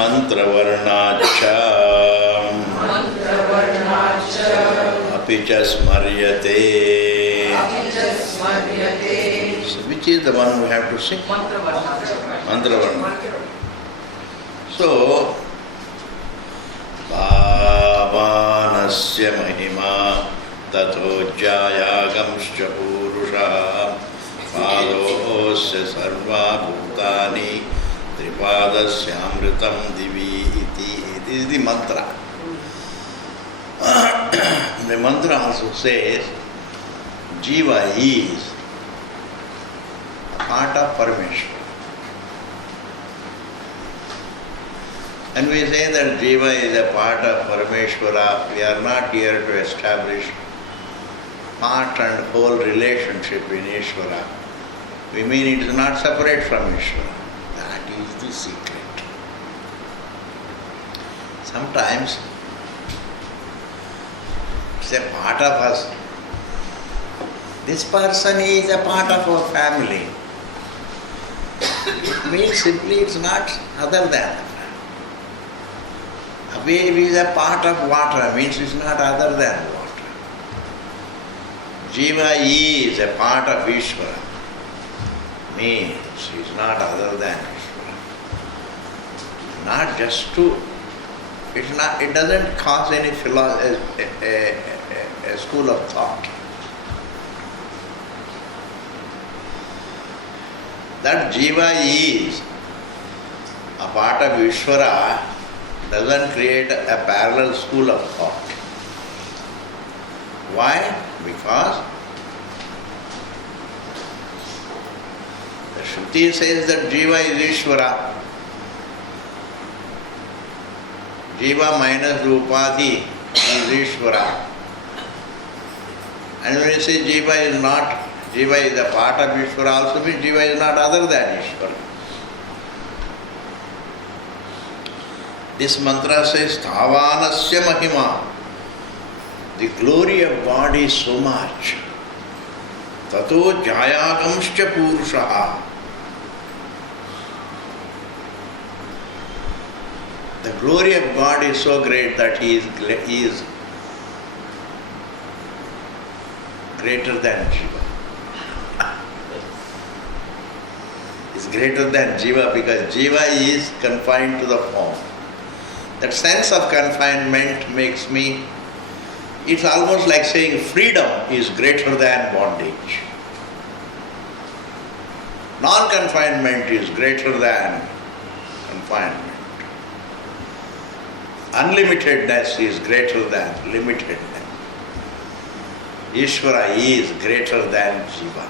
Mantravarnacha api cha smaryate. So which is the one we have to sing? Mantravarna. So, Bhavanasya mahima tato jayagamscha purusha padosya sarva bhutani tripadasya amritam divi iti. It is the mantra. The mantra also says Jiva is a part of Parameshwara. And we say that Jiva is a part of Parameshwara. We are not here to establish part and whole relationship in Ishvara. We mean it is not separate from Ishvara. That is the secret. Sometimes it's a part of us. This person is a part of our family. It means simply it's not other than. A wave is a part of water, means it's not other than water. Jiva is a part of Ishvara, means it's not other than Ishvara. Not just to, it doesn't cause any a school of thought. That Jiva is a part of Ishvara doesn't create a parallel school of thought. Why? Because the Shruti says that Jiva is Ishvara. Jiva minus Upadhi is Ishvara. And when you say Jiva is not, Jiva is a part of Ishvara also means Jiva is not other than Ishvara. This mantra says, Thavanasya mahima. The glory of God is so much. Tato jayagamscha purushaha. The glory of God is so great that He is greater than Jiva. Is greater than Jiva because Jiva is confined to the form. That sense of confinement makes me, it's almost like saying freedom is greater than bondage. Non-confinement is greater than confinement. Unlimitedness is greater than limitedness. Ishvara is greater than Jiva.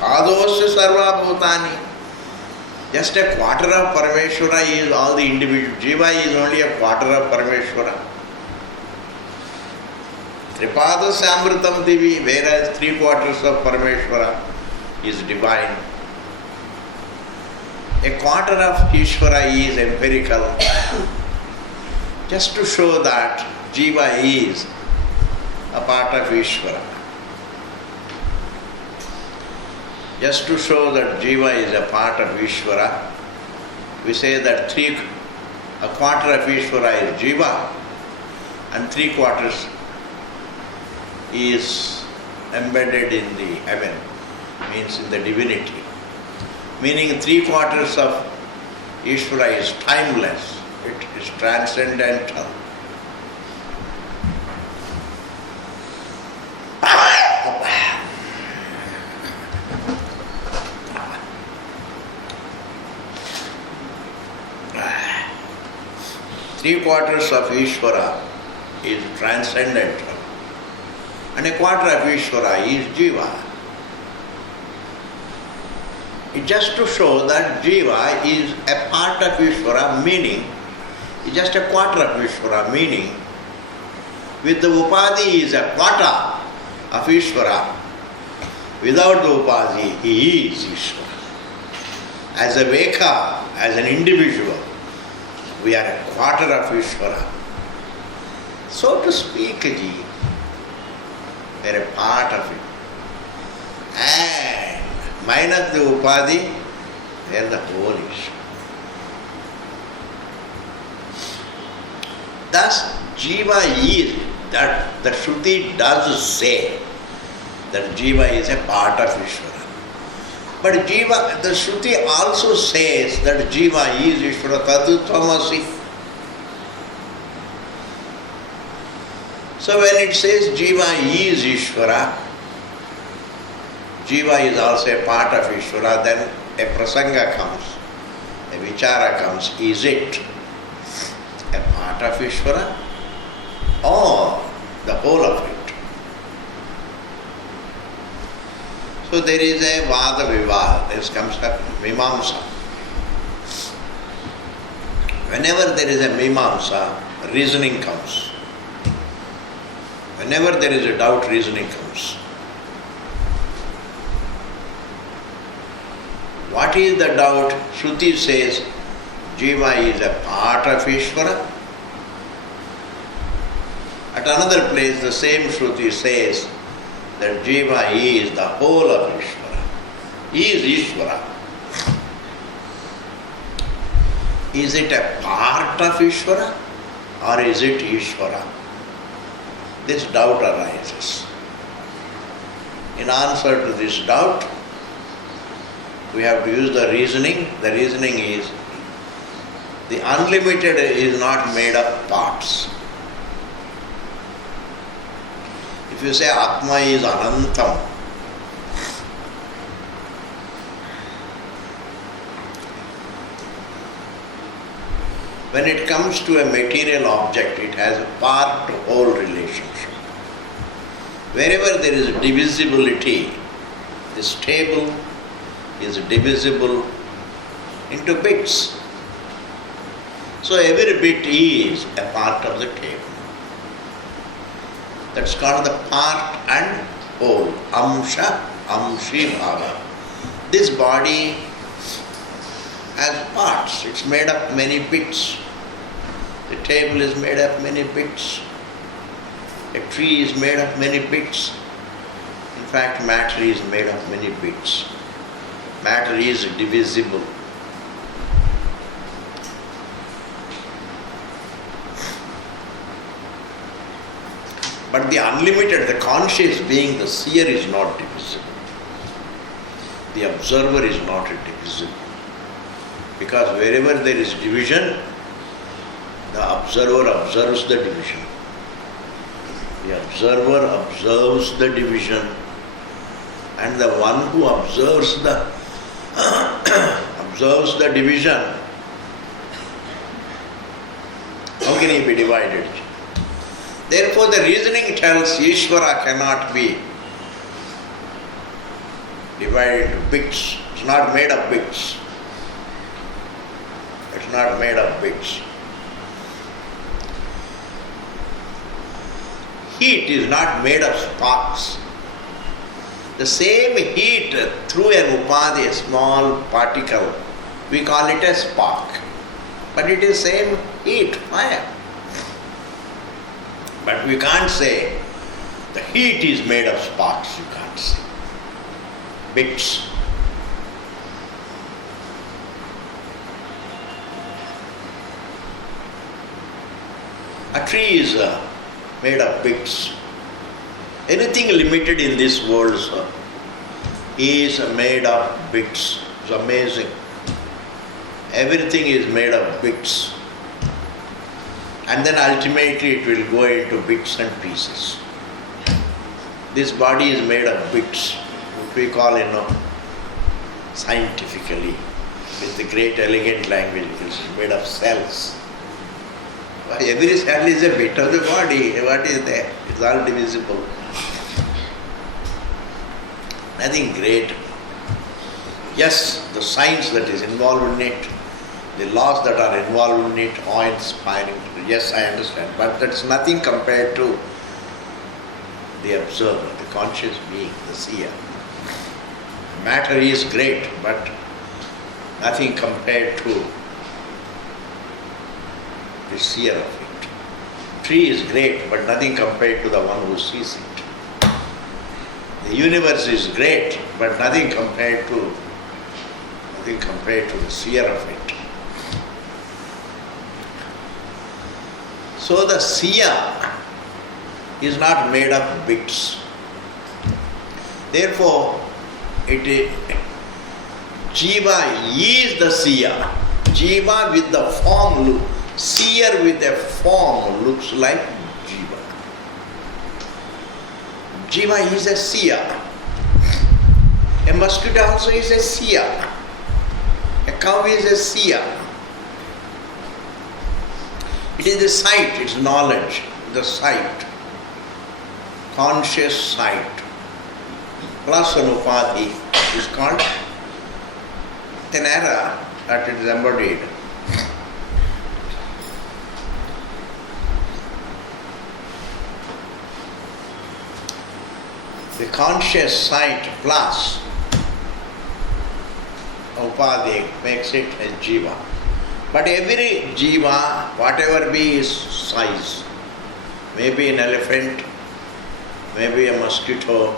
Padosya sarva bhutani. Just a quarter of Parameshwara is all the individual. Jiva is only a quarter of Parameshwara. Tripadasya amritam divi, whereas 3/4 of Parameshwara is divine. A quarter of Ishvara is empirical. Just to show that Jiva is a part of Ishvara. Just to show that Jiva is a part of Ishvara, we say that a quarter of Ishvara is Jiva and 3/4 is embedded in the heaven, means in the divinity. Meaning 3/4 of Ishvara is timeless, it is transcendental. Three-quarters of Ishvara is transcendental and a quarter of Ishvara is Jiva. It's just to show that Jiva is a part of Ishvara, meaning, it's just a quarter of Ishvara, meaning, with the Upadhi is a quarter of Ishvara. Without the Upadhi, he is Ishvara. As a Veka, as an individual, we are a quarter of Ishvara. So to speak, Ji, we are a part of it. And minus the Upadhi, they are the whole Ishvara. Thus, Jiva is, that the Shruti does say that Jiva is a part of Ishvara. But Jiva, the Shruti also says that Jiva is Ishvara, Tatu Tvamasi. So when it says Jiva is Ishvara, Jiva is also a part of Ishvara, then a prasanga comes, a vichara comes. Is it a part of Ishvara or the whole of it? So there is a vada vivada, there comes a mimamsa. Whenever there is a mimamsa, reasoning comes. Whenever there is a doubt, reasoning comes. What is the doubt? Shruti says Jiva is a part of Ishvara. At another place, the same Shruti says that Jiva is the whole of Ishvara. He is Ishvara. Is it a part of Ishvara or is it Ishvara? This doubt arises. In answer to this doubt, we have to use the reasoning. The reasoning is the unlimited is not made of parts. If you say Atma is Anantam, when it comes to a material object, it has a part-to-whole relationship. Wherever there is divisibility, this table is divisible into bits. So every bit is a part of the table. That's called the part and whole. Amsha, Amshi Bhava. This body has parts. It's made of many bits. The table is made of many bits. A tree is made of many bits. In fact, matter is made of many bits. Matter is divisible. But the unlimited, the conscious being, the seer is not divisible. The observer is not divisible. Because wherever there is division, the observer observes the division. The observer observes the division, and the one who observes the division, how can he be divided? Therefore, the reasoning tells Ishvara cannot be divided into bits. It's not made of bits. It's not made of bits. Heat is not made of sparks. The same heat through an upadhi, a small particle, we call it a spark. But it is same heat, fire. But we can't say the heat is made of sparks, you can't say. Bits. A tree is made of bits. Anything limited in this world, sir, is made of bits. It's amazing. Everything is made of bits. And then ultimately it will go into bits and pieces. This body is made of bits, what we call, scientifically, with the great elegant language, it is made of cells. Every cell is a bit of the body. What is there? It's all divisible. Nothing great. Yes, the science that is involved in it, the laws that are involved in it, awe-inspiring. Yes, I understand. But that's nothing compared to the observer, the conscious being, the seer. Matter is great, but nothing compared to the seer of it. Tree is great, but nothing compared to the one who sees it. The universe is great, but nothing compared to the seer of it. So the Siya is not made of bits. Therefore, Jiva is the Siya. Jiva with the form, seer with a form looks like Jiva. Jiva is a Siya. A mosquito also is a Siya. A cow is a Siya. It is the sight, it's knowledge, the sight, conscious sight, plus an upadhi is called Tenara that it is embodied. The conscious sight plus upadhi makes it a jiva. But every jiva, whatever be his size, maybe an elephant, maybe a mosquito,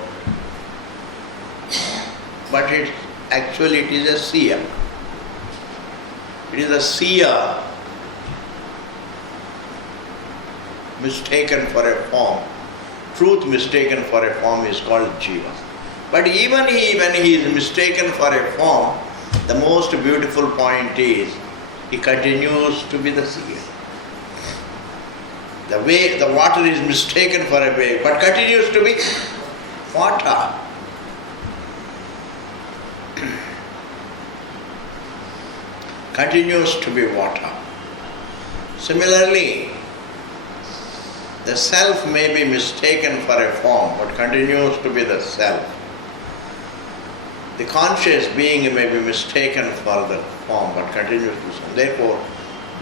but it is a Siya. It is a Siya mistaken for a form. Truth mistaken for a form is called Jiva. But even when he is mistaken for a form, the most beautiful point is he continues to be the Siya. The way the water is mistaken for a wave, but continues to be water. Continues to be water. Similarly, the self may be mistaken for a form, but continues to be the self. The conscious being may be mistaken for the form, but continues to be self. Therefore,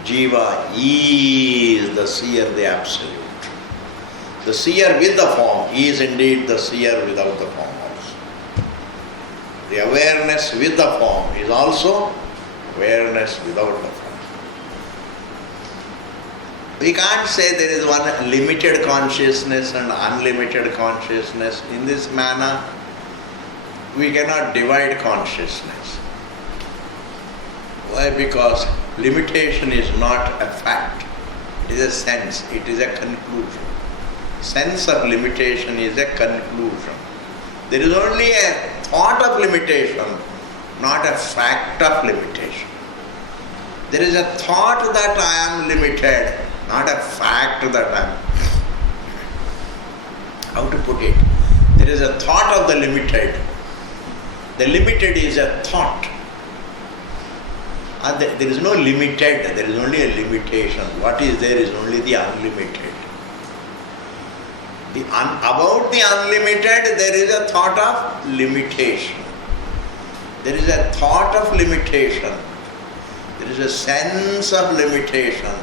Jiva is the seer, the absolute. The seer with the form is indeed the seer without the form also. The awareness with the form is also awareness without the form. We can't say there is one limited consciousness and unlimited consciousness. In this manner, we cannot divide consciousness. Why? Because limitation is not a fact. It is a sense. It is a conclusion. Sense of limitation is a conclusion. There is only a thought of limitation, not a fact of limitation. There is a thought that I am limited, not a fact that I am. How to put it? There is a thought of the limited. The limited is a thought. And there is no limited, there is only a limitation. What is there is only the unlimited. About the unlimited, there is a thought of limitation. There is a thought of limitation. There is a sense of limitation,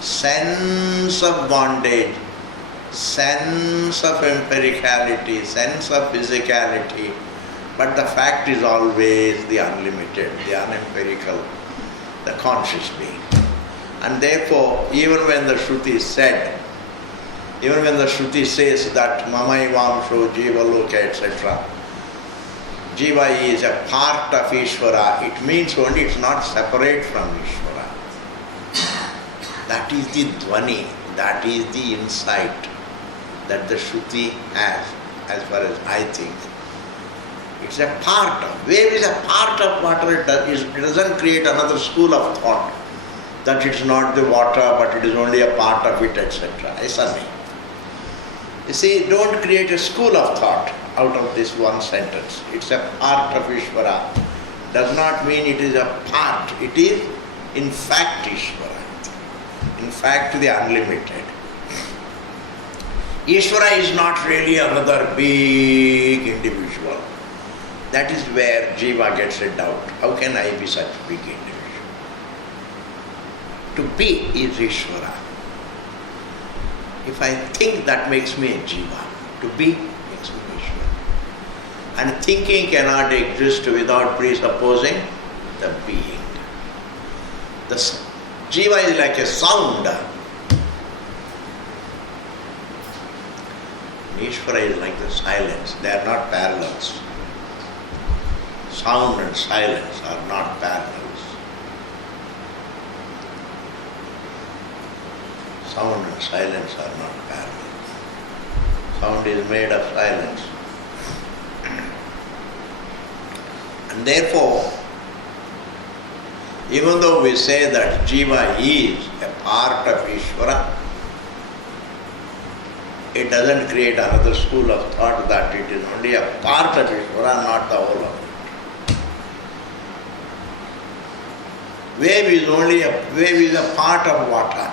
sense of bondage, sense of empiricality, sense of physicality. But the fact is always the unlimited, the unempirical, the conscious being. And therefore, even when the Shruti said, even when the Shruti says that Mamaivaamsho Jiva Loka, etc., Jiva is a part of Ishvara, it means only it's not separate from Ishvara. That is the Dhvani, that is the insight that the Shruti has, as far as I think. It's a part of, wave is a part of water, it doesn't create another school of thought that it's not the water but it is only a part of it, etc. You see, don't create a school of thought out of this one sentence. It's a part of Ishvara. Does not mean it is a part. It is in fact Ishvara. In fact the unlimited. Ishvara is not really another big individual. That is where Jiva gets a doubt. How can I be such a big individual? To be is Ishvara. If I think, that makes me a Jiva. To be makes me Ishvara. And thinking cannot exist without presupposing the being. The Jiva is like a sound. Ishvara is like the silence. They are not parallels. Sound and silence are not parallels. Sound and silence are not parallel. Sound is made of silence. And therefore, even though we say that Jiva is a part of Ishvara, it doesn't create another school of thought that it is only a part of Ishvara, not the whole of it. Wave is a part of water.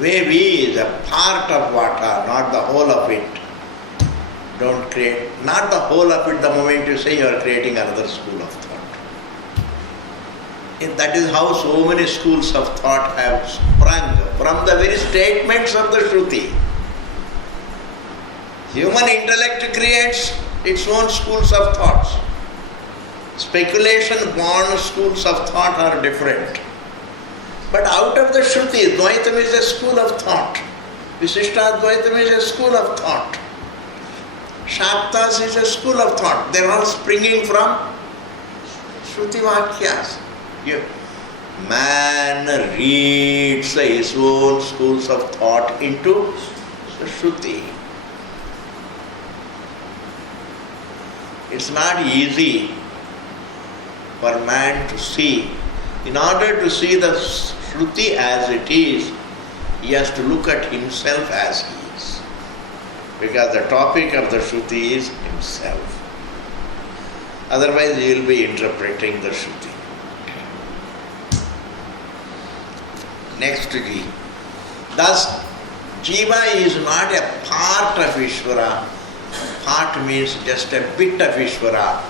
Wave is a part of water, not the whole of it. Don't create, not the whole of it the moment you say you are creating another school of thought. And that is how so many schools of thought have sprung from the very statements of the Shruti. Human intellect creates its own schools of thoughts. Speculation-born schools of thought are different. But out of the Shruti, Dvaitam is a school of thought. Visishtadvaitam is a school of thought. Shaktas is a school of thought. They are all springing from Shruti Vakyas. Man reads his own schools of thought into the Shruti. It's not easy for man to see. In order to see the Shruti as it is, he has to look at himself as he is. Because the topic of the Shruti is himself. Otherwise, he will be interpreting the Shruti. Next G. Thus, Jiva is not a part of Ishvara. Part means just a bit of Ishvara.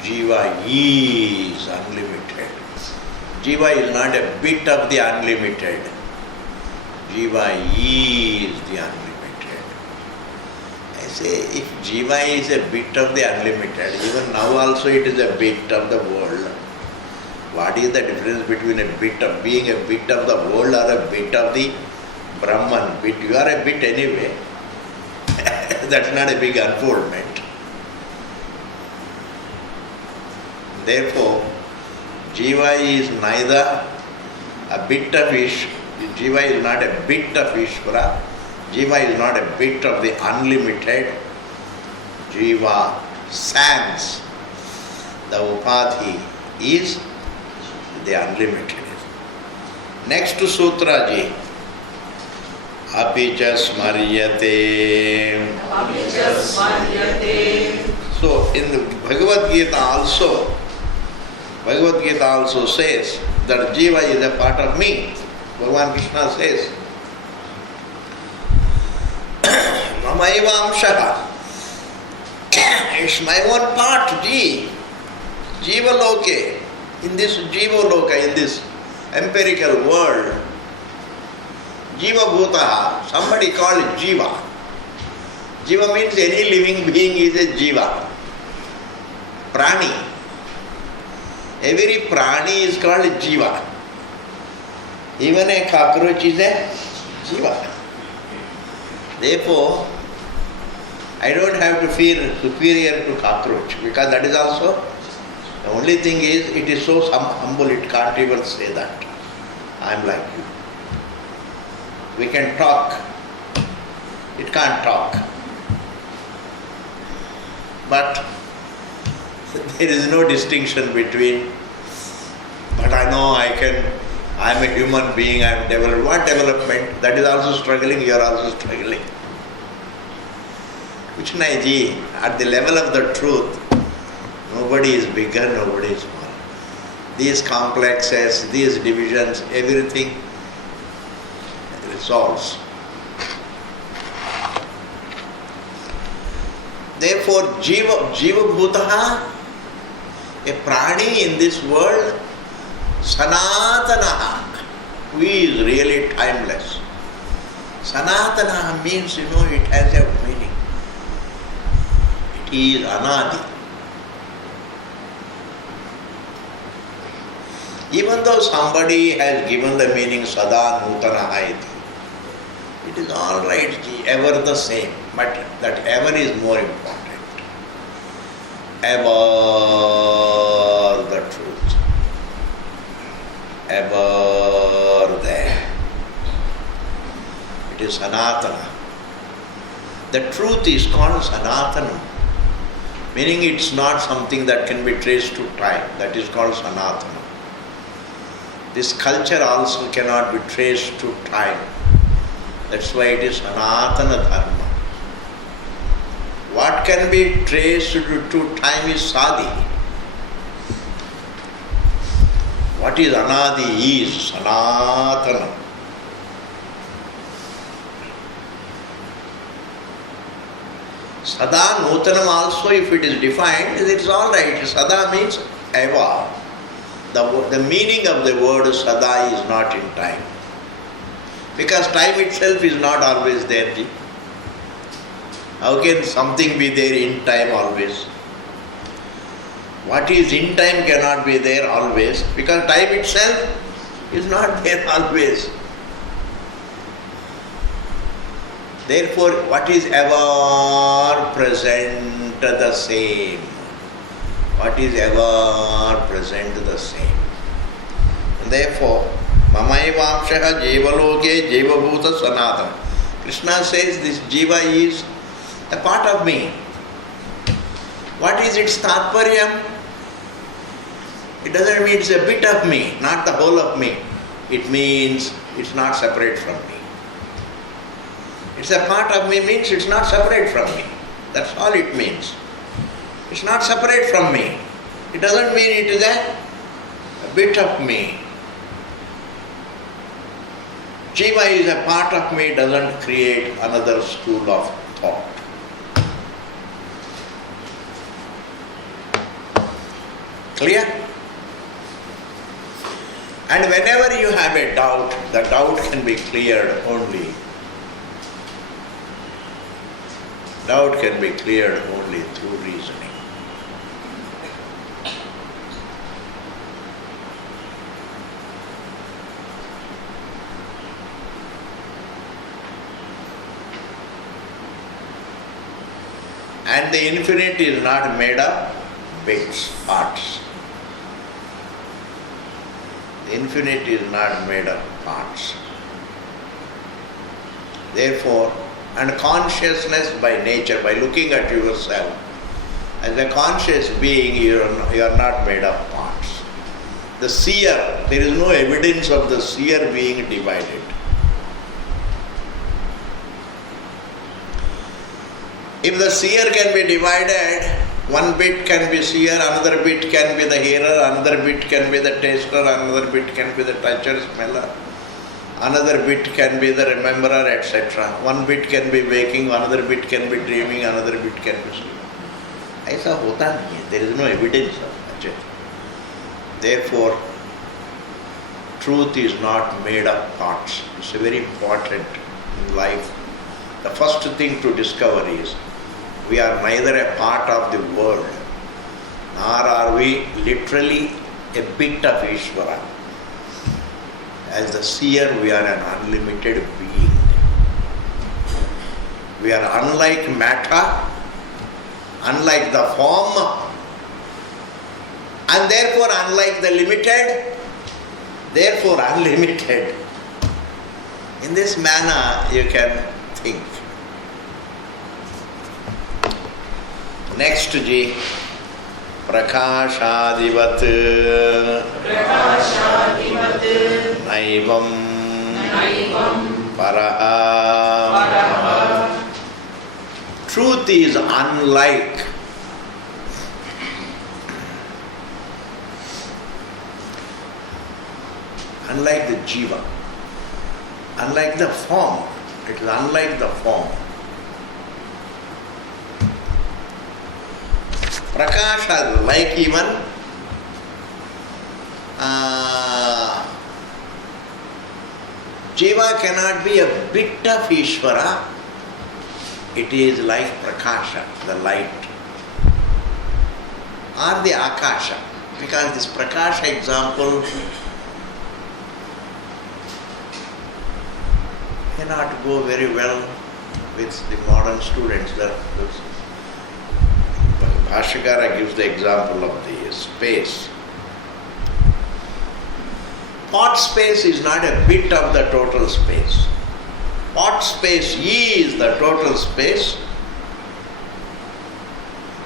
Jiva is unlimited. Jiva is not a bit of the unlimited. Jiva is the unlimited. I say, if Jiva is a bit of the unlimited, even now also it is a bit of the world. What is the difference between a bit of being a bit of the world or a bit of the Brahman? Bit, you are a bit anyway. That's not a big unfoldment. Therefore, Jiva is neither a bit of Jiva is not a bit of Ishvara. Jiva is not a bit of the unlimited. Jiva sans the Upadhi is the unlimited. Next to Sutra ji. Apicha smaryate. So in the Bhagavad Gita also says that Jiva is a part of me. Bhagavan Krishna says, Mamaiva amshaha. It's my own part, Jiva Loke. In this Jiva Loka, in this empirical world, Jiva Bhutaha, somebody called Jiva. Jiva means any living being is a Jiva. Prani. Every prani is called Jiva. Even a cockroach is a Jiva. Therefore, I don't have to feel superior to cockroach, because that is also, the only thing is, it is so humble it can't even say that. I am like you. We can talk. It can't talk. But there is no distinction between, but I know I am a human being, I am developed. What development? That is also struggling, you are also struggling. Vishnaji, at the level of the truth, nobody is bigger, nobody is smaller. These complexes, these divisions, everything resolves. Therefore, Jiva Bhutaha, a prani in this world, Sanatanaha, who is really timeless. Sanatanaha means, it has a meaning. It is Anadi. Even though somebody has given the meaning Sada Nutanaha iti, it is all right, ever the same, but that ever is more important. Ever the truth. Ever is Sanatana. The truth is called Sanatana, meaning it's not something that can be traced to time. That is called Sanatana. This culture also cannot be traced to time. That's why it is Sanatana Dharma. What can be traced to time is Sadi. What is Anadi is Sanatana. Sada Nutanam also, if it is defined, it's all right. Sada means ever. The meaning of the word Sada is not in time. Because time itself is not always there. How can something be there in time always? What is in time cannot be there always, because time itself is not there always. Therefore, what is ever present the same? What is ever present the same? And therefore, Mamayavamshaha Jevaloke Jevabhuta Sanatana. Krishna says this Jiva is a part of me. What is its Tatparyam? It doesn't mean it's a bit of me, not the whole of me. It means it's not separate from me. It's a part of me means it's not separate from me. That's all it means. It's not separate from me. It doesn't mean it is a bit of me. Jiva is a part of me, doesn't create another school of thought. Clear? And whenever you have a doubt, the doubt can be cleared only. Doubt can be cleared only through reasoning. And the infinite is not made of bits, parts. The infinite is not made of parts. Therefore, and consciousness by nature, by looking at yourself, as a conscious being, you are not made of parts. The seer, there is no evidence of the seer being divided. If the seer can be divided, one bit can be seer, another bit can be the hearer, another bit can be the taster, another bit can be the toucher, smeller, another bit can be the rememberer, etc. One bit can be waking, another bit can be dreaming, another bit can be sleeping. ऐसा होता नहीं है. There is no evidence of such. Therefore, truth is not made of parts. It's very important in life. The first thing to discover is we are neither a part of the world, nor are we literally a bit of Ishvara. As the seer, we are an unlimited being. We are unlike matter, unlike the form, and therefore unlike the limited, therefore unlimited. In this manner you can think. Next ji, Prakashadivat Naivam Paraha. Truth is unlike. Unlike the jiva, unlike the form. It is unlike the form. Prakasha, like even Jiva cannot be a bit of Ishvara. It is like Prakasha, the light, or the Akasha. Because this Prakasha example cannot go very well with the modern students. Bhashyakara gives the example of the space. Pot space is not a bit of the total space. What space is the total space,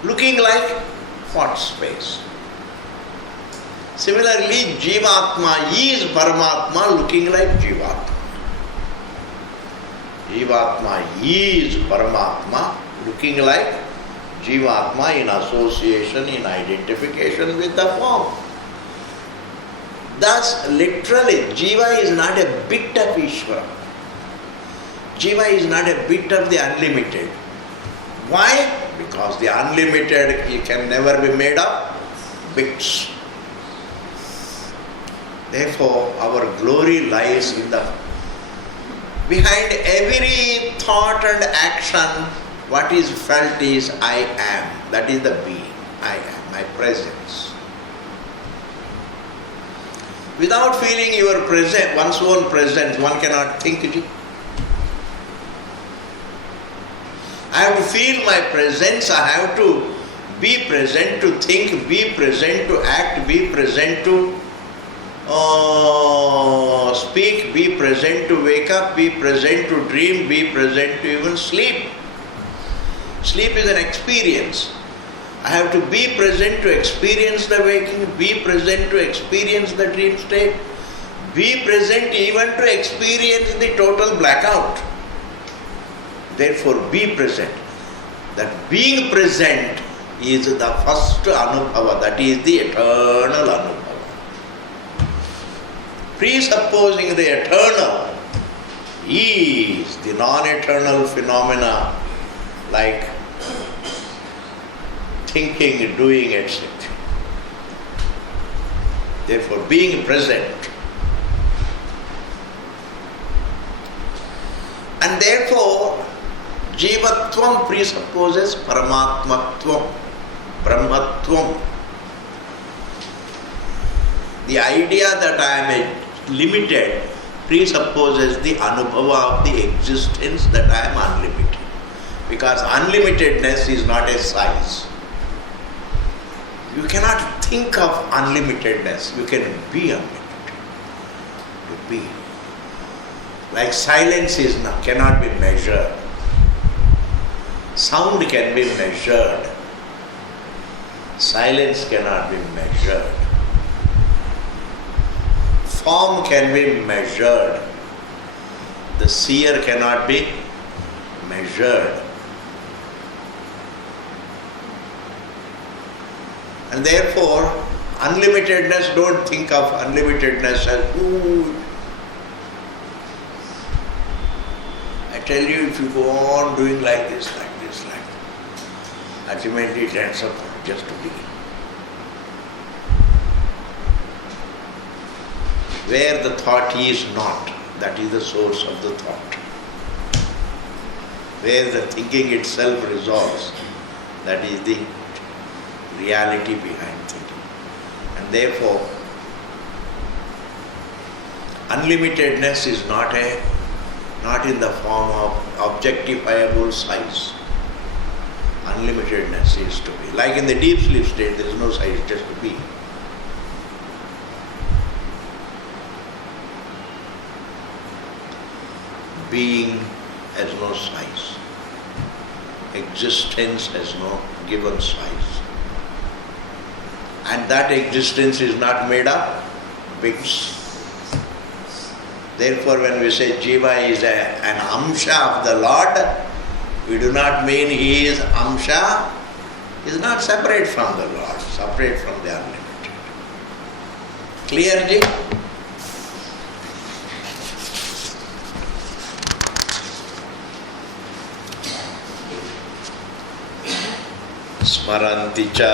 looking like what space. Similarly, Jivatma is Paramatma looking like Jivatma. Jivatma is Paramatma looking like Jivatma in association, in identification with the form. Thus, literally, Jiva is not a bit of Ishvara. Jiva is not a bit of the unlimited. Why? Because the unlimited can never be made of bits. Therefore, our glory lies in the behind every thought and action. What is felt is I am. That is the being. I am, my presence. Without feeling your presence, one's own presence, one cannot think it. I have to feel my presence, I have to be present to think, be present to act, be present to speak, be present to wake up, be present to dream, be present to even sleep. Sleep is an experience. I have to be present to experience the waking, be present to experience the dream state, be present even to experience the total blackout. Therefore, be present. That being present is the first anubhava, that is the eternal anubhava. Presupposing the eternal is the non-eternal phenomena like thinking, doing, etc. Therefore, being present. And therefore, Jivatvam presupposes Paramatmatvam, Brahmatvam. The idea that I am limited presupposes the anubhava of the existence that I am unlimited. Because unlimitedness is not a size. You cannot think of unlimitedness. You can be unlimited. To be. Like silence cannot be measured. Sound can be measured. Silence cannot be measured. Form can be measured. The seer cannot be measured. And therefore, unlimitedness, don't think of unlimitedness as, ooh. I tell you, if you go on doing like this, ultimately it ends up just to be. Where the thought is not, that is the source of the thought. Where the thinking itself resolves, that is the reality behind thinking. And therefore, unlimitedness is not in the form of objectifiable size. Unlimitedness is to be. Like in the deep sleep state, there is no size, just to be. Being has no size. Existence has no given size. And that existence is not made of bits. Therefore, when we say Jiva is an Amsha of the Lord, we do not mean he is Amsha, he is not separate from the Lord, separate from the unlimited. Clear, Ji? Smaranti cha.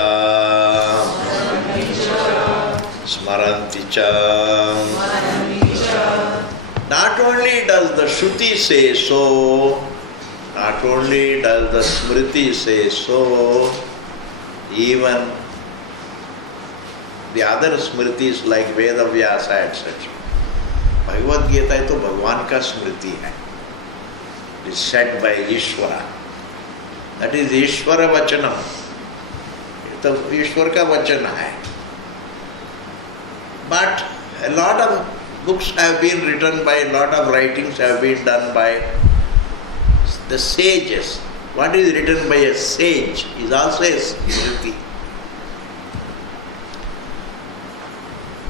Not only does the Shruti say so, not only does the Smriti say so, even the other Smritis like Veda Vyasa etc. Bhagavad Gita is to Bhagwan ka Smriti hai. It is said by Ishvara. That is Ishvara Vachanam. तो ईश्वर का वचन है. But a lot of books have been written by, a lot of writings have been done by The sages. What is written by a sage is also a smriti.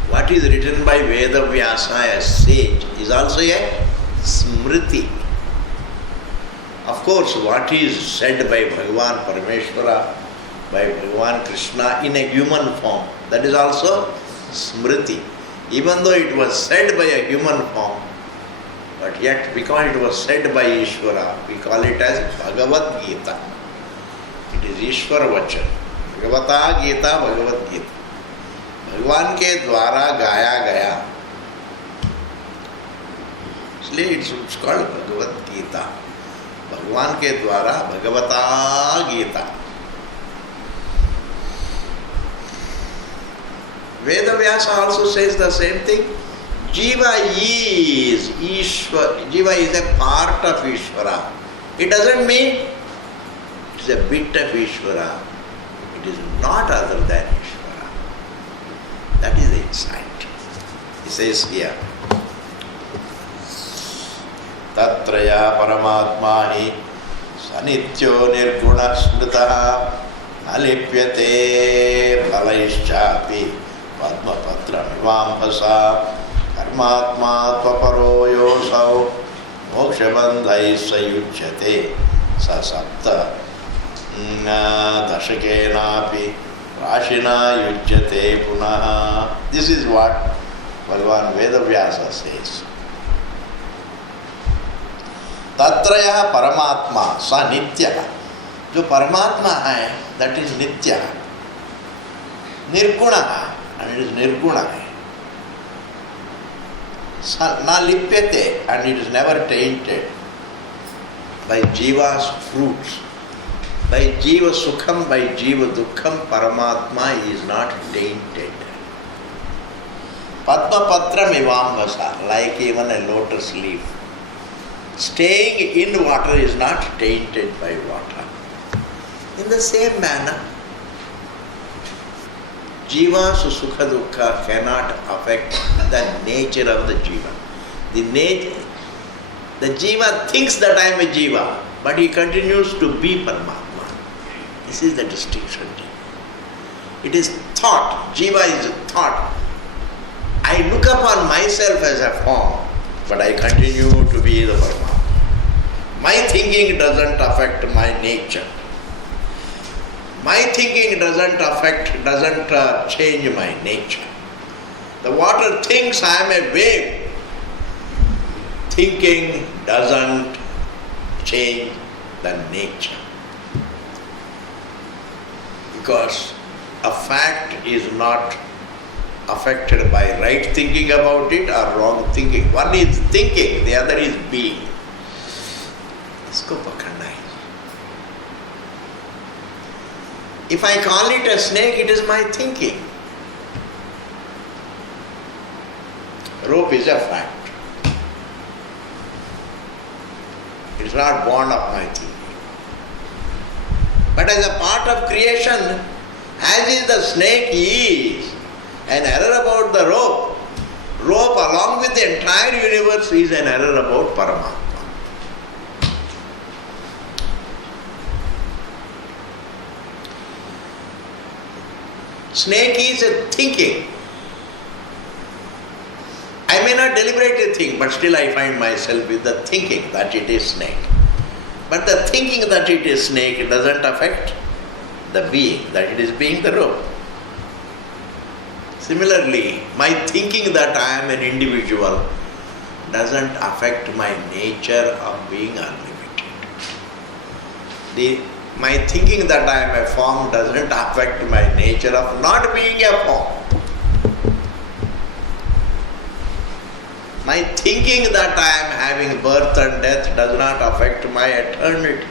What is written by Vedavyasa, a sage, is also a smriti. Of course, what is said by Bhagavan Parameshwara, by Bhagavan Krishna in a human form, that is also smriti. Even though it was said by a human form, but yet because it was said by Ishvara, we call it as Bhagavad Gita. It is Ishvara Vachan. Bhagavata Gita, Bhagavad Gita. भगवान के द्वारा गाया गया, इसलिए it's called Bhagavad Gita. भगवान के द्वारा भगवता Gita. Vedavyasa also says the same thing. Jiva is Ishvara. Jiva is a part of Ishvara. It doesn't mean it is a bit of Ishvara. It is not other than Ishvara. That is the insight. He says here, Tatraya Paramatmani Sanityo Nirguna Smritaha Alipyate Phalaischapi Padmapatra Mivambhasa Karmatma Tvaparo Yosau Mokshabandhai Sayuchyate Sasapta Dashakenapi Rashina Yujyate Punaha. This is what Bhagavan Vedavyasa says. Tatraya Paramatma Sa Nitya. जो परमात्मा है, that is Nitya. Nirguna, and it is Nirguna. Na lipyate, and it is never tainted by Jiva's fruits. By Jiva Sukham, by Jiva Dukkham, Paramatma is not tainted. Padma Patra Mivambhasa, like even a lotus leaf. Staying in water is not tainted by water. In the same manner, Jiva Sukha Dukkha cannot affect the nature of the Jiva. The Jiva thinks that I am a Jiva, but he continues to be Paramatma. This is the distinction. It is thought. Jiva is thought. I look upon myself as a form, but I continue to be the Paramatma. My thinking doesn't affect my nature. My thinking doesn't change my nature. The water thinks I am a wave. Thinking doesn't change the nature. Because a fact is not affected by right thinking about it or wrong thinking. One is thinking, the other is being. इसको पकड़ना है. If I call it a snake, it is my thinking. Rope is a fact. It is not born of my thinking. But as a part of creation, as is the snake is an error about the rope, rope along with the entire universe is an error about Paramatma. Snake is a thinking. I may not deliberately think, but still I find myself with the thinking that it is snake. But the thinking that it is snake doesn't affect the being, that it is being the rope. Similarly, my thinking that I am an individual doesn't affect my nature of being unlimited. My thinking that I am a form doesn't affect my nature of not being a form. My thinking that I am having birth and death does not affect my eternity.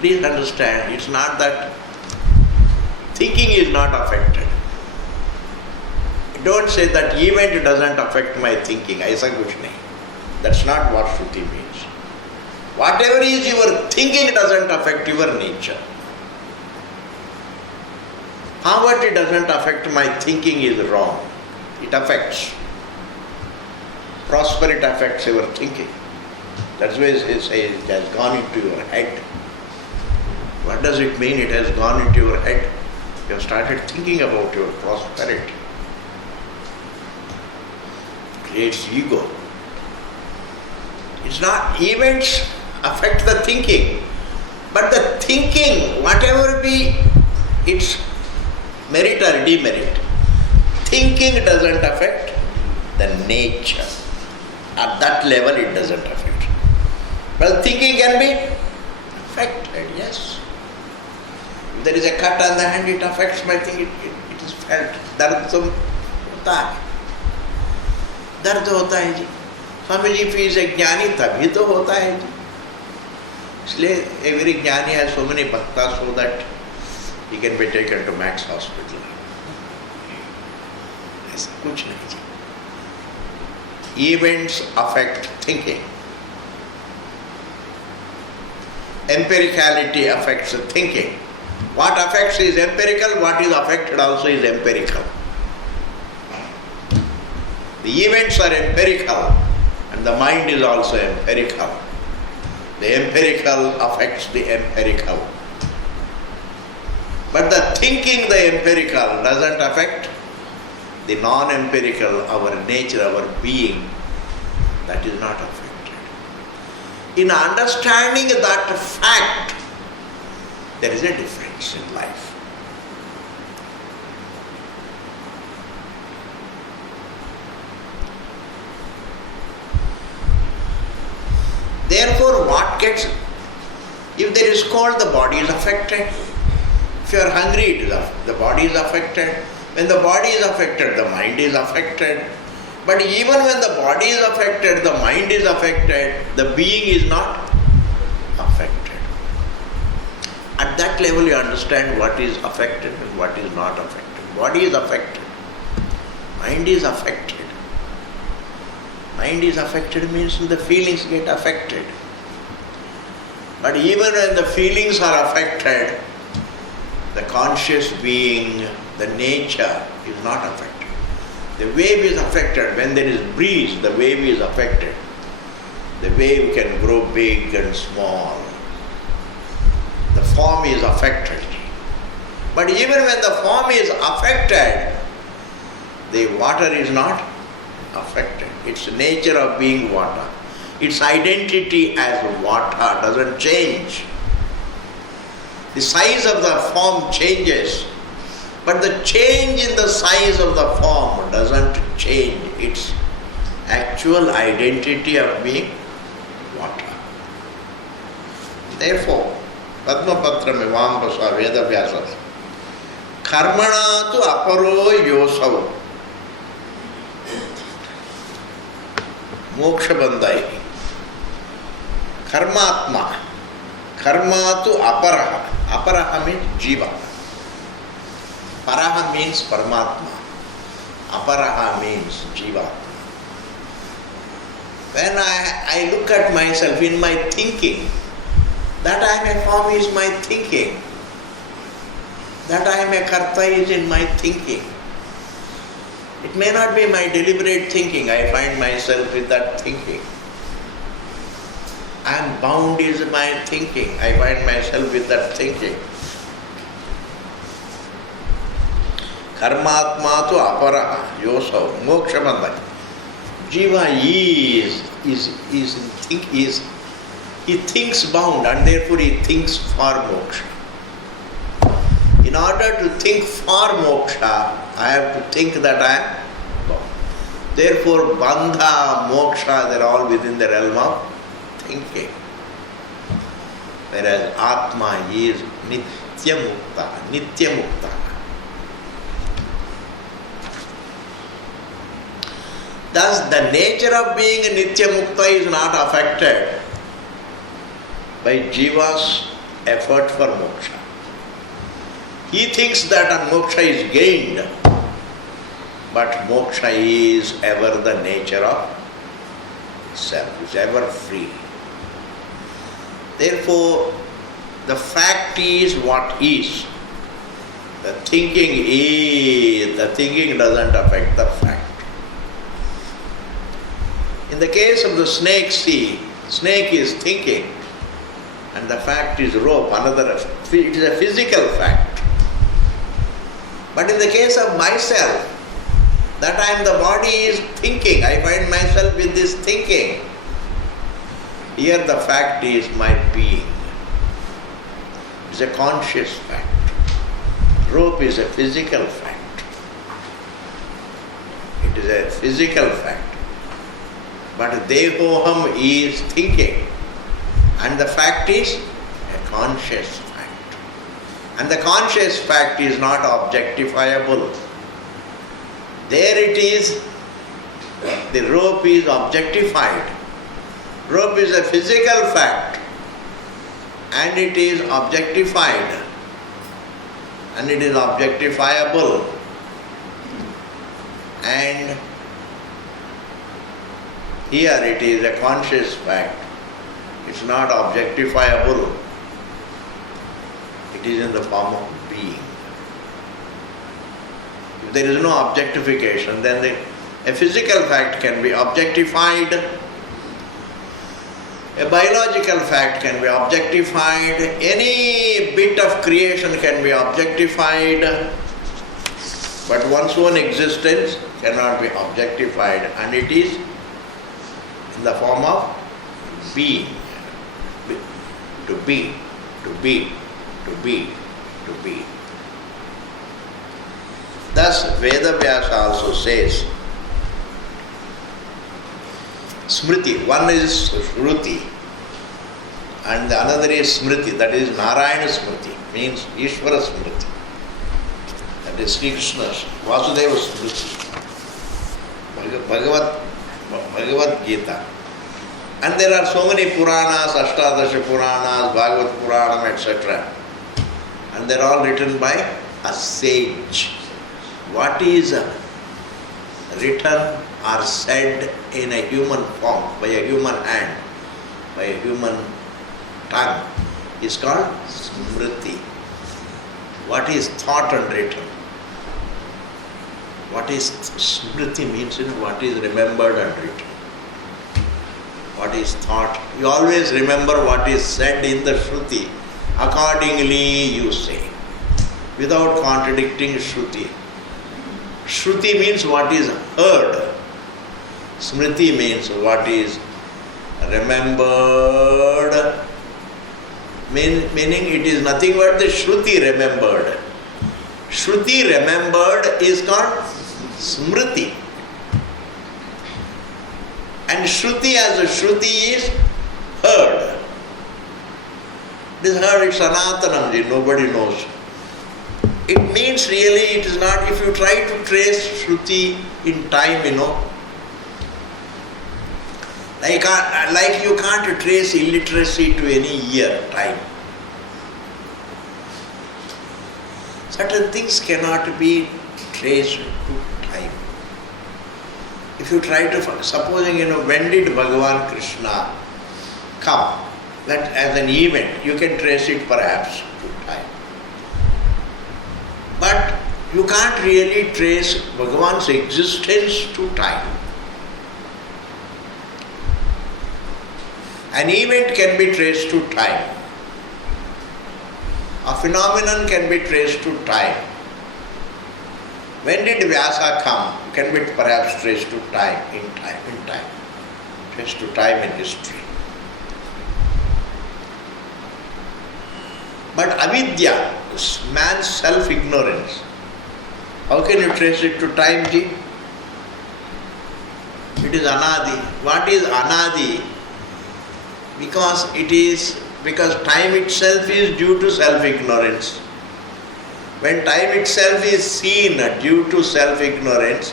Please understand, it's not that thinking is not affected. Don't say that event doesn't affect my thinking. Aisa kuch nahi. That's not what Shruti means. Whatever is your thinking doesn't affect your nature. Poverty doesn't affect my thinking is wrong. It affects. prosperity affects your thinking. That's why it says it has gone into your head. What does it mean it has gone into your head? You have started thinking about your prosperity. It creates ego. It's not events affect the thinking, but the thinking, whatever be its merit or demerit, thinking doesn't affect the nature. At that level it doesn't affect. But thinking can be affected, yes. If there is a cut on the hand, it affects my thinking, it is felt. Dard to hota hai. Dard hota hai ji. Swami ji, if he is a jnani, tabhi to hota hai ji. इसलिए every jnani has so many bhaktas so that he can be taken to Max Hospital. ऐसा कुछ नहीं जी. Events affect thinking. Empiricality affects thinking. What affects is empirical, what is affected also is empirical. The events are empirical and the mind is also empirical. The empirical affects the empirical. But the thinking, the empirical, doesn't affect the non-empirical, our nature, our being. That is not affected. In understanding that fact, there is a difference in life. Therefore, what gets, if there is cold, the body is affected. If you are hungry, the body is affected. When the body is affected, the mind is affected. But even when the body is affected, the mind is affected, the being is not affected. At that level you understand what is affected and what is not affected. Body is affected. Mind is affected. Mind is affected means the feelings get affected. But even when the feelings are affected, the conscious being, the nature is not affected. The wave is affected. When there is breeze, the wave is affected. The wave can grow big and small. The form is affected. But even when the form is affected, the water is not affected. Its nature of being water. Its identity as water doesn't change. The size of the form changes, but the change in the size of the form doesn't change its actual identity of being water. Therefore, Padmapatra Mivambasa Vedavyasa Karmana tu aparo yosau Moksha bandai Karmatma Karma tu aparaha. Aparaha means jiva. Paraha means Paramatma. Aparaha means jiva. When I look at myself in my thinking, that I am a form is my thinking. That I am a karta is in my thinking. It may not be my deliberate thinking. I find myself with that thinking. I am bound is my thinking. I find myself with that thinking. Karmatma tu aparaha yosau moksha bandhai. Jiva he thinks bound and therefore he thinks for moksha. In order to think for moksha, I have to think that I am bound. Therefore, bandha, moksha, they are all within the realm of thinking. Whereas Atma is nitya mukta. Thus, the nature of being nitya mukta is not affected by jiva's effort for moksha. He thinks that moksha is gained, but moksha is ever the nature of self, is ever free. Therefore, the fact is what is. The thinking doesn't affect the fact. the case of the snake, see, snake is thinking and the fact is rope, it is a physical fact. But in the case of myself, that time the body is thinking, I find myself with this thinking. Here the fact is my being. It is a conscious fact. Rope is a physical fact. It is a physical fact. But Dehoham is thinking. And the fact is a conscious fact. And the conscious fact is not objectifiable. There it is, the rope is objectified. Rope is a physical fact and it is objectified and it is objectifiable. And here it is a conscious fact. It's not objectifiable. It is in the form of being. If there is no objectification, then a physical fact can be objectified. A biological fact can be objectified. Any bit of creation can be objectified. But one's own existence cannot be objectified, and it is in the form of being. To be, to be, to be, to be. Thus, Vedavyasa also says, Smriti, one is Shruti and the another is Smriti, that is Narayana Smriti, means Ishvara Smriti. That is Sri Krishna's Vasudeva Smriti, Bhagavad Gita. And there are so many Puranas, Ashtadasha Puranas, Bhagavad Puranam, etc. And they are all written by a sage. What is written or said in a human form, by a human hand, by a human tongue, is called Smriti. What is thought and written? What is Smriti means, what is remembered and written. What is thought? You always remember what is said in the Shruti. Accordingly you say, without contradicting Shruti. Shruti means what is heard. Smriti means what is remembered. Meaning it is nothing but the Shruti remembered. Shruti remembered is called Smriti. And Shruti as a Shruti is heard. It is heard, it's Anatanam, nobody knows. It means really, it is not, if you try to trace Shruti in time, like you can't trace illiteracy to any year, time. Certain things cannot be traced to time. If you try to, supposing, when did Bhagavan Krishna come? That as an event, you can trace it perhaps to time. But you can't really trace Bhagavan's existence to time. An event can be traced to time. A phenomenon can be traced to time. When did Vyasa come? Can be perhaps traced to time, in time. Traced to time in history. But avidya, man's self-ignorance, how can you trace it to time, ji? It is anadi. What is anadi? Because time itself is due to self-ignorance. When time itself is seen due to self-ignorance,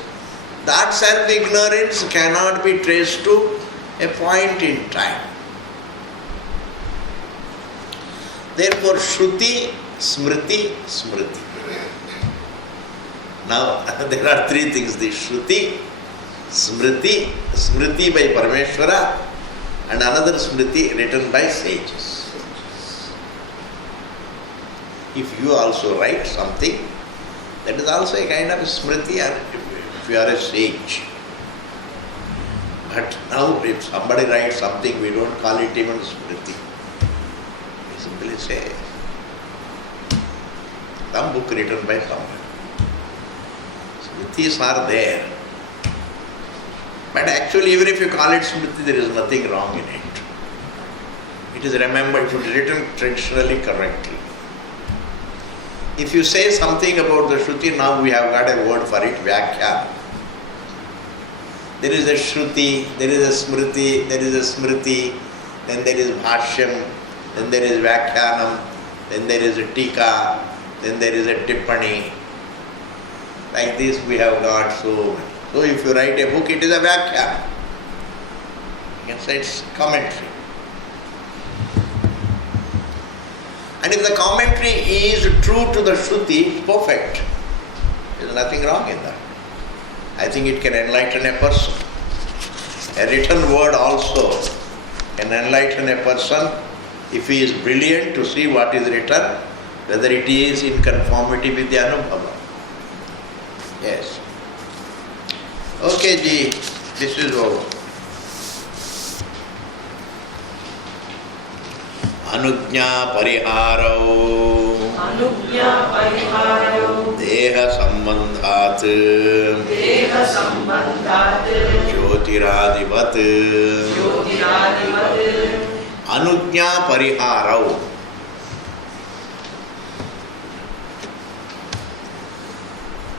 that self-ignorance cannot be traced to a point in time. Therefore, Shruti, Smriti, Smriti. Now, there are three things, the Shruti, Smriti, Smriti by Parameshwara, and another Smriti written by sages. If you also write something, that is also a kind of Smriti, if you are a sage. But now if somebody writes something, we don't call it even Smriti. We simply say, some book written by someone. Smritis are there. But actually, even if you call it Smriti, there is nothing wrong in it. It is remembered, it is written traditionally correctly. If you say something about the Shruti, now we have got a word for it, Vyakhya. There is a Shruti, there is a Smriti, there is a Smriti, then there is Bhashyam, then there is Vyakhyanam, then there is a Tika, then there is a Tippani. Like this we have got so many. So if you write a book, it is a Vyakhya. You can say it's commentary. And if the commentary is true to the Shruti, it's perfect. There is nothing wrong in that. I think it can enlighten a person. A written word also can enlighten a person if he is brilliant to see what is written, whether it is in conformity with the Anubhava. Yes. Okay, Ji, this is over. Anujñā parihārau deha sambandhāt jyotirādivat Anujñā parihārau.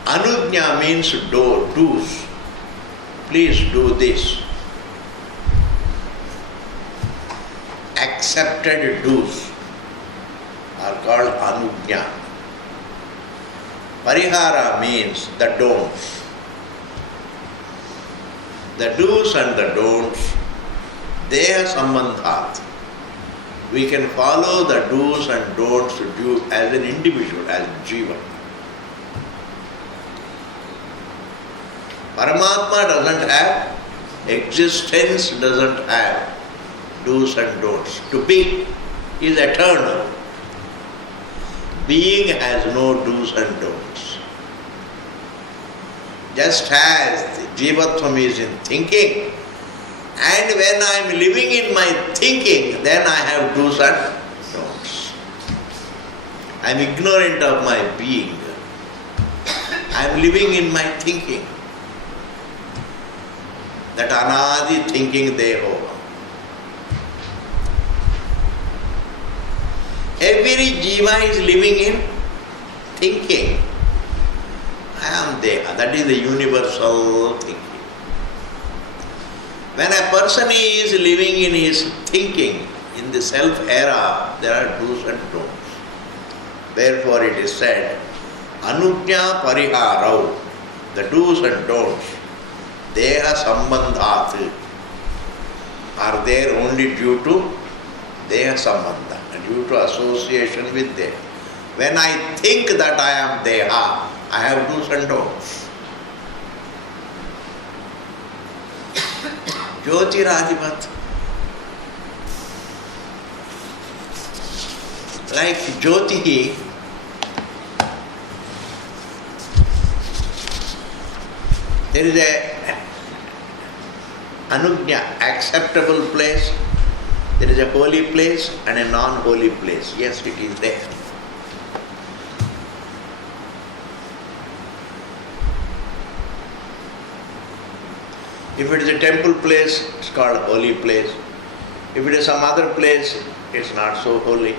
Anujñā means do's. Please do this. Accepted do's are called anujñā. Parihara means the don'ts. The do's and the don'ts, deha sambandhāt. We can follow the do's and don'ts as an individual, as jiva. Paramatma doesn't have, existence doesn't have do's and don'ts. To be is eternal. Being has no do's and don'ts. Just as jivatvam is in thinking, and when I am living in my thinking, then I have do's and don'ts. I am ignorant of my being. I am living in my thinking. That anadi thinking deho. Every jiva is living in thinking. I am deha. That is the universal thinking. When a person is living in his thinking, in the self-era, there are do's and don'ts. Therefore it is said, Anujñā parihārau, the do's and don'ts, deha sambandhāt, are there only due to deha sambandha, due to association with deha. When I think that I am deha, I have do's and don'ts. Jyotirādivat. Like Jyoti, there is a anujñā, acceptable place, there is a holy place and a non-holy place. Yes, it is there. If it is a temple place, it's called holy place. If it is some other place, it's not so holy.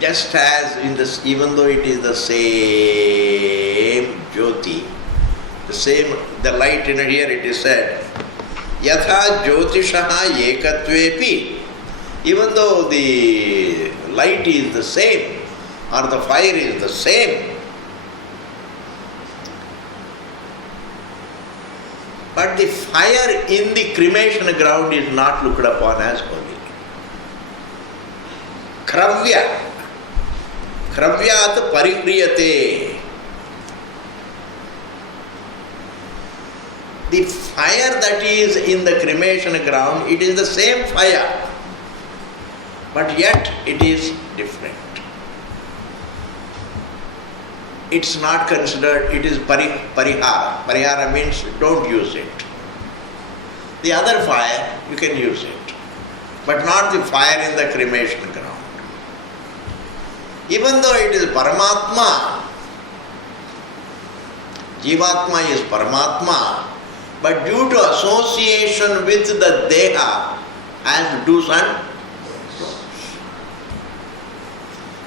Just as in this, even though it is the same Jyoti, the light in here, it is said, Yatha Jyotishaha Ekatvepi. Even though the light is the same, or the fire is the same, but the fire in the cremation ground is not looked upon as holy. Kravya. Kravyat parihriyate. The fire that is in the cremation ground, it is the same fire, but yet it is different. it's not considered, it is parihara. Parihara means don't use it. The other fire, you can use it, but not the fire in the cremation ground. Even though it is Paramatma, Jivatma is Paramatma, but due to association with the Deha, has do's and don'ts.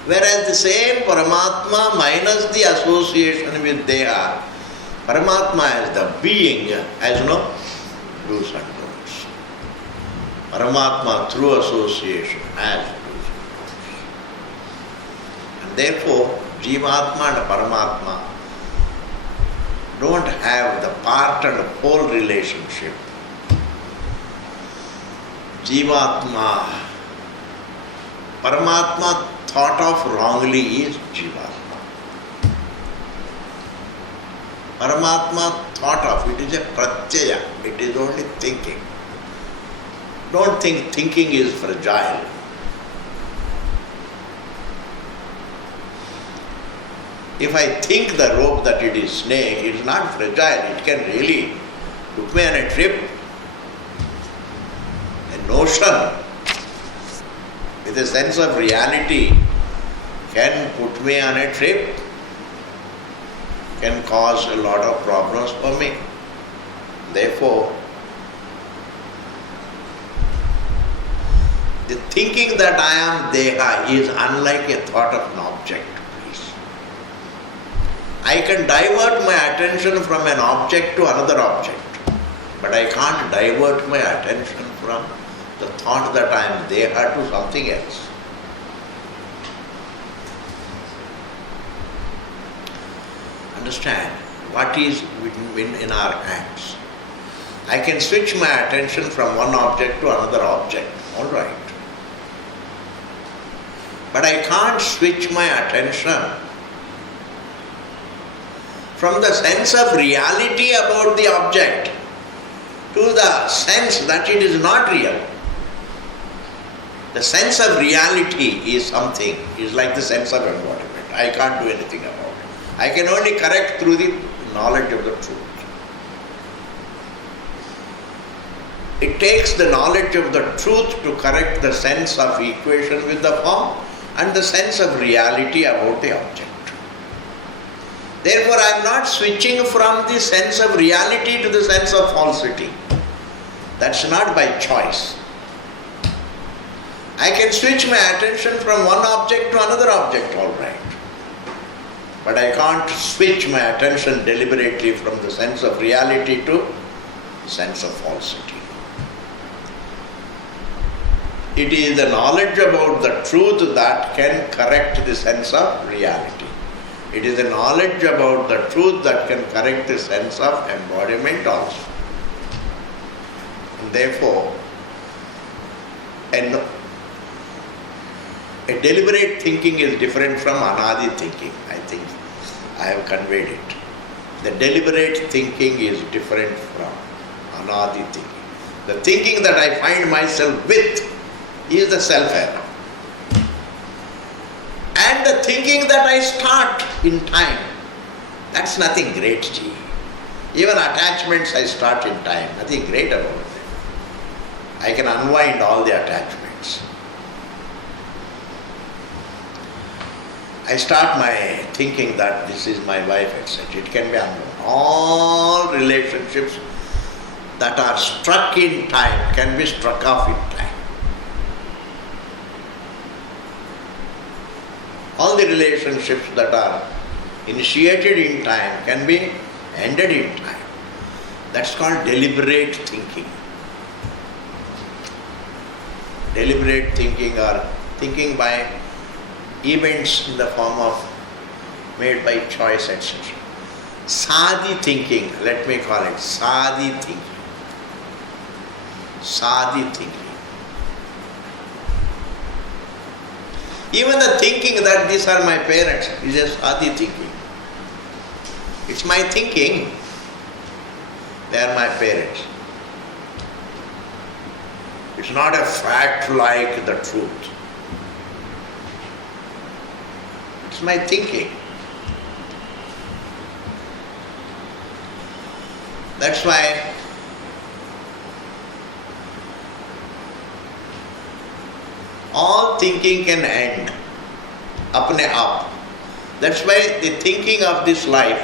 Whereas the same Paramatma minus the association with Deha, Paramatma as the being has no do's and don'ts. Paramatma through association has do's and don'ts. And therefore, Jivatma and Paramatma don't have the part and whole relationship. Jivatma, Paramatma thought of wrongly is Jivatma. Paramatma thought of, it is a pratyaya, it is only thinking. Don't think thinking is fragile. If I think the rope that it is snake, it is not fragile, it can really put me on a trip. A notion with a sense of reality can put me on a trip, can cause a lot of problems for me. Therefore, the thinking that I am Deha is unlike a thought of an object. I can divert my attention from an object to another object, but I can't divert my attention from the thought that I am Deha to something else. Understand what is in our hands. I can switch my attention from one object to another object, all right. But I can't switch my attention from the sense of reality about the object to the sense that it is not real. The sense of reality is something, is like the sense of embodiment. I can't do anything about it. I can only correct through the knowledge of the truth. It takes the knowledge of the truth to correct the sense of equation with the form and the sense of reality about the object. Therefore, I am not switching from the sense of reality to the sense of falsity. That's not by choice. I can switch my attention from one object to another object, all right. But I can't switch my attention deliberately from the sense of reality to the sense of falsity. It is the knowledge about the truth that can correct the sense of reality. It is the knowledge about the truth that can correct the sense of embodiment also. And therefore, a deliberate thinking is different from anadi thinking. I think I have conveyed it. The deliberate thinking is different from anadi thinking. The thinking that I find myself with is the self-error. And the thinking that I start in time, that's nothing great, Ji. Even attachments I start in time, nothing great about them. I can unwind all the attachments. I start my thinking that this is my wife, etc. It can be unwound. All relationships that are struck in time can be struck off in time. All the relationships that are initiated in time can be ended in time. That's called deliberate thinking. Deliberate thinking or thinking by events in the form of made by choice, etc. Sadi thinking, let me call it Sadi thinking. Sadi thinking. Even the thinking that these are my parents is a Sadi thinking. It's my thinking. They are my parents. It's not a fact like the truth. It's my thinking. That's why all thinking can end apne aap. That's why the thinking of this life,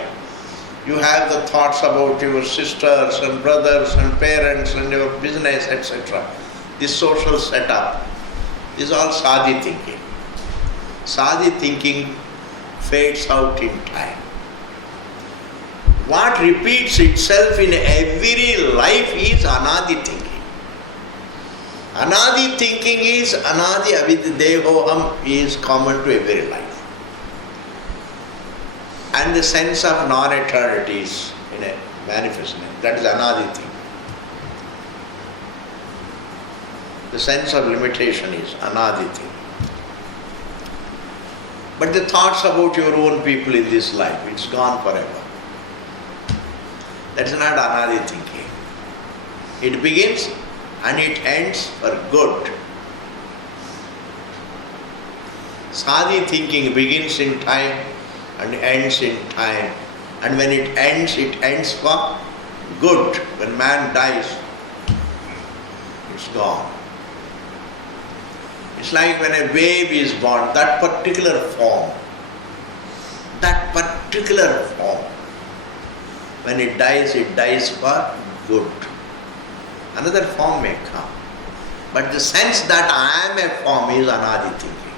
you have the thoughts about your sisters and brothers and parents and your business, etc. This social setup is all sadhi thinking. Sadhi thinking fades out in time. What repeats itself in every life is anadi thinking. Anadi thinking is anadi aviddehoham is common to every life. And the sense of non-eternity is in a manifestation. That is anadi thinking. The sense of limitation is anadi thinking. But the thoughts about your own people in this life, it's gone forever. That's not anadi thinking. It begins and it ends for good. Sadhi thinking begins in time and ends in time. And when it ends for good. When man dies, it's gone. It's like when a wave is born, that particular form, when it dies for good. Another form may come. But the sense that I am a form is anadi thinking.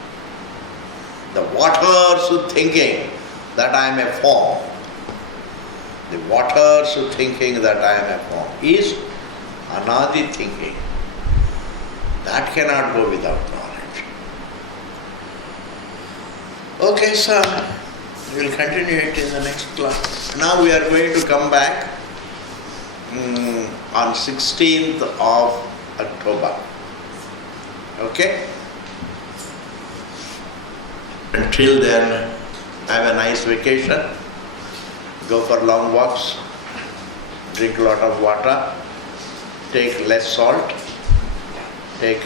The waters thinking that I am a form, the waters thinking that I am a form is anadi thinking. That cannot go without knowledge. Okay, sir. We will continue it in the next class. Now we are going to come back on 16th of October. Okay? Until then, have a nice vacation. Go for long walks. Drink a lot of water. Take less salt. Take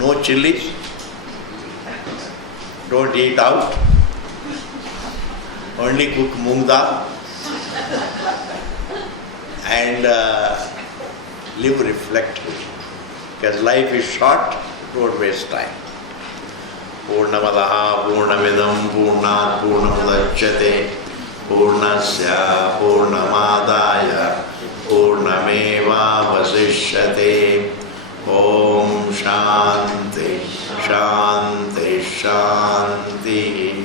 no chilies. Don't eat out. Only cook moong dal. And live reflectively. Because life is short, don't waste time. Purnamadaha Purnamidam Purnat Purnamudachyate Purnasya Purnamadaya Purnameva Vasishyate. Om Shanti Shanti Shanti.